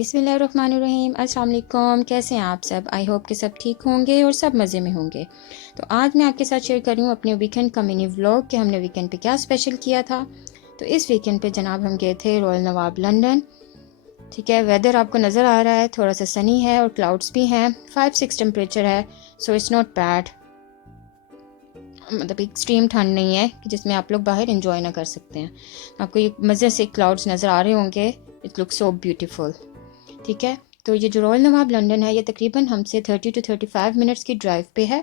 बिस्मिल्लाहिर्रहमानिर्रहीम। अस्सलाम वालेकुम। कैसे हैं आप सब? आई होप कि सब ठीक होंगे और सब मज़े में होंगे। तो आज मैं आपके साथ शेयर कर रही हूँ अपने वीकेंड का मिनी व्लॉग कि हमने वीकेंड पे क्या स्पेशल किया था। तो इस वीकेंड पे जनाब हम गए थे रॉयल नवाब लंदन। ठीक है, वेदर आपको नज़र आ रहा है, थोड़ा सा सनी है और क्लाउड्स भी हैं। 5-6 टेम्परेचर है, सो इट्स नॉट बैड। मतलब एक्सट्रीम ठंड नहीं है कि जिसमें आप लोग बाहर इंजॉय ना कर सकते हैं। आपको ये मज़े से क्लाउड्स नज़र आ रहे होंगे। It looks so beautiful. ठीक है, तो ये जो रॉयल नवाब लंदन है ये तकरीबन हमसे 30 to 35 मिनट्स की ड्राइव पे है।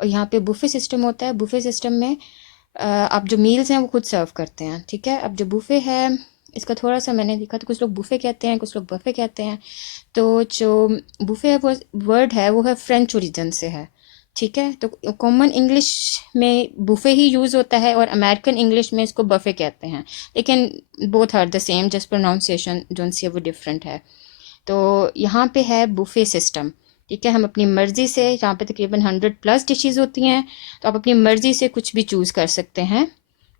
और यहाँ पे बुफ़े सिस्टम होता है। बुफ़े सिस्टम में आप जो मील्स हैं वो खुद सर्व करते हैं। ठीक है, अब जो बुफ़े है इसका थोड़ा सा मैंने देखा तो कुछ लोग बुफ़े कहते हैं, कुछ लोग बफ़े कहते हैं। तो जो बुफ़े है वो वर्ड है वो है फ्रेंच ओरिजिन से है। ठीक है, तो कॉमन इंग्लिश में बुफ़े ही यूज़ होता है और अमेरिकन इंग्लिश में इसको बफ़े कहते हैं। लेकिन both are the same, just pronunciation जो सी है वो डिफरेंट है। तो यहाँ पे है बुफ़े सिस्टम। ठीक है, हम अपनी मर्ज़ी से, यहाँ पे तकरीबन 100+ डिशेज़ होती हैं, तो आप अपनी मर्ज़ी से कुछ भी चूज़ कर सकते हैं।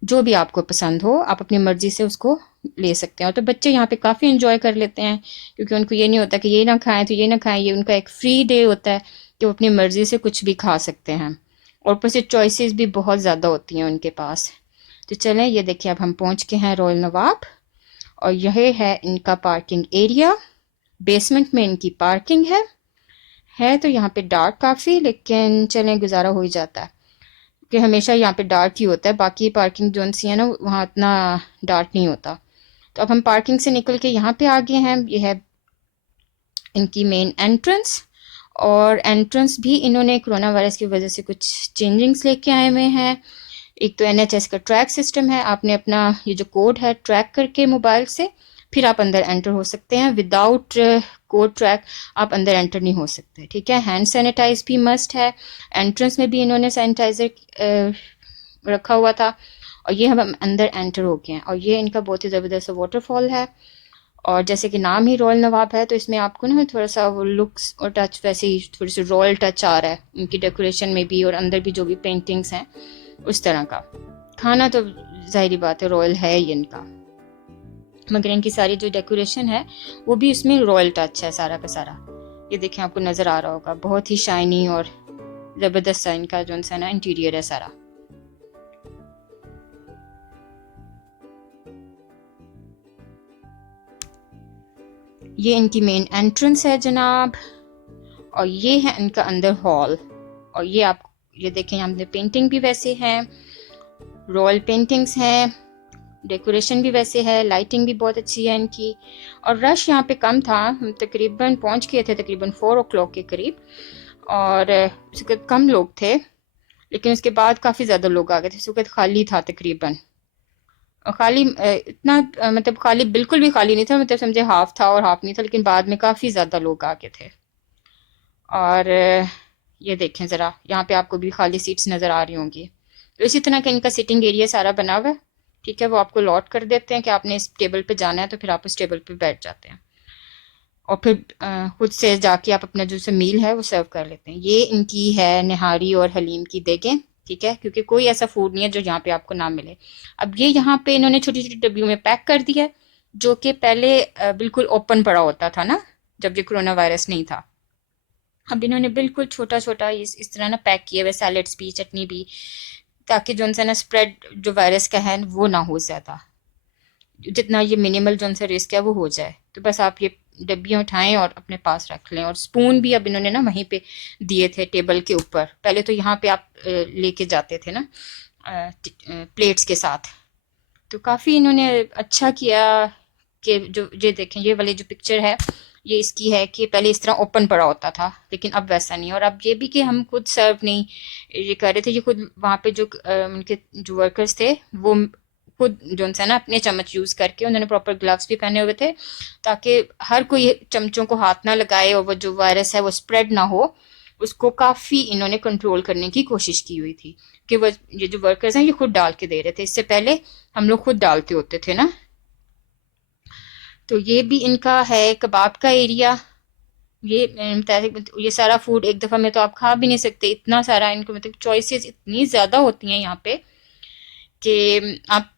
जो भी आपको पसंद हो आप अपनी मर्ज़ी से उसको ले सकते हैं। तो बच्चे यहाँ पे काफ़ी इंजॉय कर लेते हैं क्योंकि उनको ये नहीं होता कि ये ना खाएं तो ये ना खाएं। ये उनका एक फ्री डे होता है कि वो अपनी मर्ज़ी से कुछ भी खा सकते हैं। और ऊपर से चॉइसेस भी बहुत ज़्यादा होती हैं उनके पास। तो चलें, ये देखिए अब हम पहुँच के हैं रॉयल नवाब और यह है इनका पार्किंग एरिया। बेसमेंट में इनकी पार्किंग है तो यहाँ पे डार्क काफ़ी, लेकिन चलें गुजारा हो ही जाता है कि हमेशा यहाँ पे डार्क ही होता है। बाकी पार्किंग जोन सी है ना वहाँ इतना डार्क नहीं होता। तो अब हम पार्किंग से निकल के यहाँ पे आ गए हैं। ये है इनकी मेन एंट्रेंस। और एंट्रेंस भी इन्होंने कोरोना वायरस की वजह से कुछ चेंजिंग्स लेके आए हुए हैं। एक तो NHS का ट्रैक सिस्टम है, आपने अपना ये जो कोड है ट्रैक करके मोबाइल से फिर आप अंदर एंटर हो सकते हैं। विदाउट कोड ट्रैक आप अंदर एंटर नहीं हो सकते। ठीक है, हैंड सैनिटाइज भी मस्ट है। एंट्रेंस में भी इन्होंने सैनिटाइजर रखा हुआ था। और ये हम अंदर एंटर हो गए हैं और ये इनका बहुत ही ज़बरदस्त वाटरफॉल है। और जैसे कि नाम ही रॉयल नवाब है तो इसमें आपको ना थोड़ा सा वो लुक्स और टच वैसे ही थोड़ी सी रॉयल टच आ रहा है उनकी डेकोरेशन में भी और अंदर भी जो भी पेंटिंग्स हैं उस तरह का। खाना तो जाहिर बात है रॉयल है ही इनका, मगर इनकी सारी जो डेकोरेशन है वो भी इसमें रॉयल टच है सारा का सारा। ये देखें आपको नज़र आ रहा होगा, बहुत ही शाइनी और ज़बरदस्त सा इनका जो सा ना इंटीरियर है सारा। ये इनकी मेन एंट्रेंस है जनाब और ये है इनका अंदर हॉल। और ये आप ये देखें यहाँ पे पेंटिंग भी वैसे है, रॉयल पेंटिंग्स हैं, डेकोरेशन भी वैसे है, लाइटिंग भी बहुत अच्छी है इनकी। और रश यहाँ पे कम था, हम तकरीबन पहुँच गए थे तकरीबन 4 o'clock के करीब और उस वक्त कम लोग थे। लेकिन उसके बाद काफ़ी ज़्यादा लोग आ गए थे, उस वक्त खाली था तकरीबन। और खाली इतना मतलब खाली बिल्कुल भी खाली नहीं था, मतलब समझे हाफ था और हाफ नहीं था, लेकिन बाद में काफ़ी ज़्यादा लोग आ गए थे। और ये देखें ज़रा, यहाँ पे आपको भी खाली सीट्स नज़र आ रही होंगी। तो इसी तरह का इनका सिटिंग एरिया सारा बना हुआ है। ठीक है, वो आपको लॉट कर देते हैं कि आपने इस टेबल पे जाना है तो फिर आप उस टेबल पे बैठ जाते हैं और फिर खुद से जाके आप अपना जो से मील है वो सर्व कर लेते हैं। ये इनकी है निहारी और हलीम की देगें। ठीक है, क्योंकि कोई ऐसा फूड नहीं है जो यहाँ पे आपको ना मिले। अब ये यहाँ पे इन्होंने छोटी छोटी डब्बियों में पैक कर दिया है, जो कि पहले बिल्कुल ओपन पड़ा होता था ना जब ये कोरोना वायरस नहीं था। अब इन्होंने बिल्कुल छोटा छोटा इस तरह ना पैक किए हुए, सैलेड्स भी, चटनी भी, ताकि जो उनसे ना स्प्रेड जो वायरस का है वो ना हो ज़्यादा, जितना ये मिनिमल जो उनसे रिस्क है वो हो जाए। तो बस आप ये डब्बियाँ उठाएं और अपने पास रख लें। और स्पून भी अब इन्होंने ना वहीं पे दिए थे टेबल के ऊपर। पहले तो यहाँ पे आप लेके जाते थे ना प्लेट्स के साथ। तो काफ़ी इन्होंने अच्छा किया कि जो ये देखें ये वाली जो पिक्चर है ये इसकी है कि पहले इस तरह ओपन पड़ा होता था, लेकिन अब वैसा नहीं। और अब ये भी कि हम खुद सर्व नहीं ये कर रहे थे, ये खुद वहाँ पे जो उनके जो वर्कर्स थे वो खुद जो है ना अपने चम्मच यूज़ करके, उन्होंने प्रॉपर ग्लव्स भी पहने हुए थे ताकि हर कोई चमचों को हाथ ना लगाए और वो जो वायरस है वो स्प्रेड ना हो। उसको काफ़ी इन्होंने कंट्रोल करने की कोशिश की हुई थी कि वो ये जो वर्कर्स हैं ये खुद डाल के दे रहे थे। इससे पहले हम लोग खुद डालते होते थे ना। तो ये भी इनका है कबाब का एरिया। ये ये सारा फूड एक दफ़ा में तो आप खा भी नहीं सकते, इतना सारा इनको मतलब चॉइसेस इतनी ज़्यादा होती हैं यहाँ पे कि आप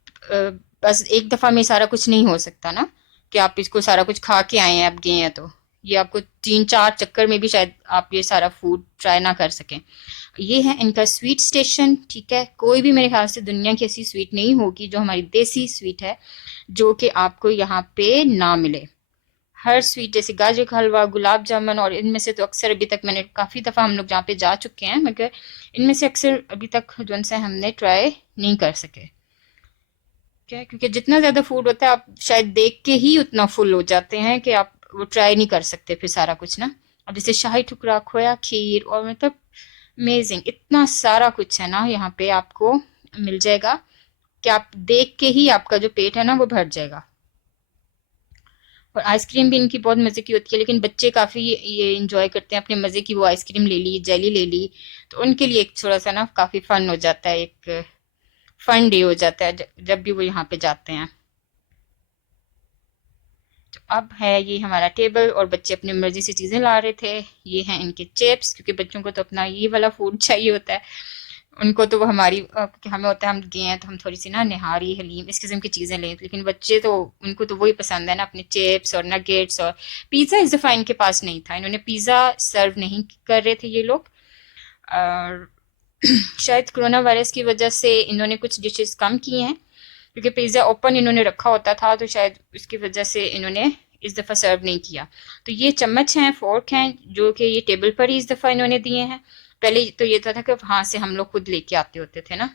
बस एक दफ़ा में सारा कुछ नहीं हो सकता ना। कि आप इसको सारा कुछ खा के आए हैं, आप गए हैं तो ये आपको 3-4 चक्कर में भी शायद आप ये सारा फूड ट्राई ना कर सकें। ये है इनका स्वीट स्टेशन, ठीक है। कोई भी मेरे ख्याल से दुनिया की ऐसी स्वीट नहीं होगी जो हमारी देसी स्वीट है जो कि आपको यहाँ पे ना मिले। हर स्वीट जैसे गाजर का हलवा, गुलाब जामुन, और इनमें से तो अक्सर अभी तक मैंने काफ़ी दफ़ा हम लोग जहाँ पे जा चुके हैं, मगर इनमें से अक्सर अभी तक जो उनसे हमने ट्राई नहीं कर सके। क्या, क्योंकि जितना ज़्यादा फूड होता है आप शायद देख के ही उतना फुल हो जाते हैं कि आप वो ट्राई नहीं कर सकते फिर सारा कुछ ना। अब जैसे शाही टुकड़ा, खोया खीर, और मतलब अमेजिंग, इतना सारा कुछ है ना यहाँ पे आपको मिल जाएगा कि आप देख के ही आपका जो पेट है ना वो भर जाएगा। और आइसक्रीम भी इनकी बहुत मज़े की होती है, लेकिन बच्चे काफ़ी ये इंजॉय करते हैं अपने मज़े की। वो आइसक्रीम ले ली, जेली ले ली, तो उनके लिए एक थोड़ा सा ना काफ़ी फन हो जाता है, एक फन डे हो जाता है जब भी वो यहाँ पे जाते हैं। तो अब है ये हमारा टेबल, और बच्चे अपनी मर्जी से चीज़ें ला रहे थे। ये हैं इनके चिप्स, क्योंकि बच्चों को तो अपना ये वाला फूड चाहिए होता है। उनको तो वो हमारी कि हमें होता है हम गए हैं तो हम थोड़ी सी ना निहारी, हलीम, इस किस्म की चीज़ें लें, लेकिन बच्चे तो उनको तो वही पसंद है ना, अपने चिप्स और नगेट्स। और पिज़्ज़ा इस दफ़ा इनके पास नहीं था, इन्होंने पिज़्ज़ा सर्व नहीं कर रहे थे ये लोग। और शायद कोरोना वायरस की वजह से इन्होंने कुछ डिशेस कम की हैं, क्योंकि पिज़्ज़ा ओपन इन्होंने रखा होता था, तो शायद उसकी वजह से इन्होंने इस दफ़ा सर्व नहीं किया। तो ये चम्मच हैं, फोर्क हैं, जो कि ये टेबल पर ही इस दफ़ा इन्होंने दिए हैं। पहले तो ये था कि वहाँ से हम लोग खुद लेके आते होते थे ना,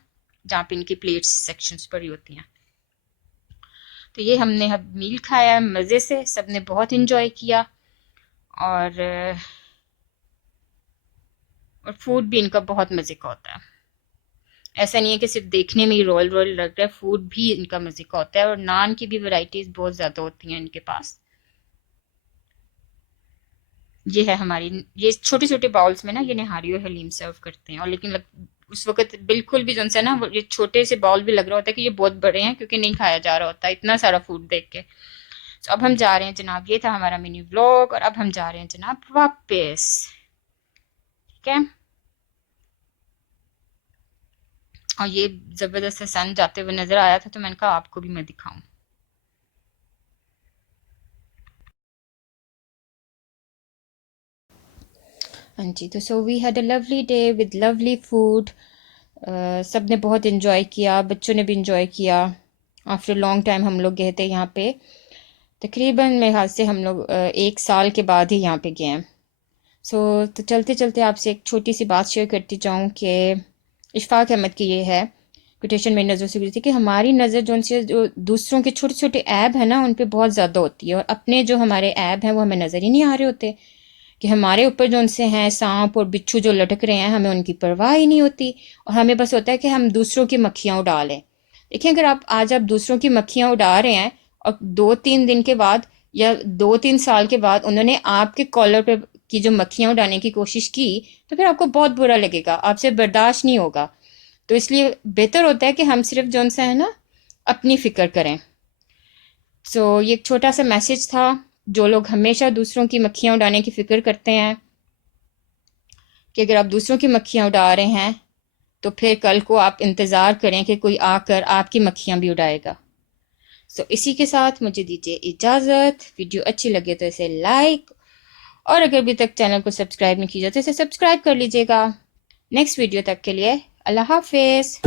जहाँ पे इनकी प्लेट्स सेक्शंस पर ही होती हैं। तो ये हमने अब मील खाया मज़े से, सबने बहुत इंजॉय किया। और फूड भी इनका बहुत मज़े का होता है। ऐसा नहीं है कि सिर्फ देखने में ही रोल रोल लग रहा है, फूड भी इनका मज़े का होता है। और नान की भी वैरायटीज़ बहुत ज़्यादा होती हैं इनके पास। ये है हमारी, ये छोटे छोटे बाउल्स में ना ये निहारी और हलीम सर्व करते हैं। और लेकिन उस वक्त बिल्कुल भी जो है ना, ये छोटे से बाउल भी लग रहा होता है कि ये बहुत बड़े हैं, क्योंकि नहीं खाया जा रहा होता इतना सारा फूड देख के। तो अब हम जा रहे हैं जनाब, ये था हमारा मिनी व्लॉग, और अब हम जा रहे हैं जनाब वापस, ठीक है। और ये जबरदस्त सन जाते हुए नजर आया था, तो मैंने कहा आपको भी मैं दिखाऊं। हाँ जी, तो so we had a lovely day with lovely food. सब ने बहुत इन्जॉय किया, बच्चों ने भी इन्जॉय किया। आफ्टर लॉन्ग टाइम हम लोग गए थे यहाँ पे, तकरीबन मेरे ख्याल से हम लोग 1 साल के बाद ही यहाँ पे गए हैं। तो चलते चलते आपसे एक छोटी सी बात शेयर करती जाऊँ कि इशफाक अहमद की ये है कोटेशन मेरी नज़रों से गुजरी थी कि हमारी नज़र जो उनसे जो दूसरों के छोटे छोटे ऐब है ना उन पे बहुत ज़्यादा होती है, और अपने जो हमारे ऐब हैं वो हमें नज़र ही नहीं आ रहे होते, कि हमारे ऊपर जो उनसे हैं सांप और बिच्छू जो लटक रहे हैं, हमें उनकी परवाह ही नहीं होती। और हमें बस होता है कि हम दूसरों की मक्खियाँ उड़ा लें। देखिए, अगर आप दूसरों की मक्खियाँ उड़ा रहे हैं, और 2-3 दिन के बाद या 2-3 साल के बाद उन्होंने आपके कॉलर पे की जो मक्खियाँ उड़ाने की कोशिश की, तो फिर आपको बहुत बुरा लगेगा, आपसे बर्दाश्त नहीं होगा। तो इसलिए बेहतर होता है कि हम सिर्फ जो उनसे है ना अपनी फ़िक्र करें। ये एक छोटा सा मैसेज था, जो लोग हमेशा दूसरों की मक्खियाँ उड़ाने की फ़िक्र करते हैं, कि अगर आप दूसरों की मक्खियाँ उड़ा रहे हैं तो फिर कल को आप इंतज़ार करें कि कोई आकर आपकी मक्खियाँ भी उड़ाएगा। इसी के साथ मुझे दीजिए इजाज़त। वीडियो अच्छी लगे तो इसे लाइक, और अगर अभी तक चैनल को सब्सक्राइब नहीं किया तो इसे सब्सक्राइब कर लीजिएगा। नेक्स्ट वीडियो तक के लिए अल्लाह हाफिज़।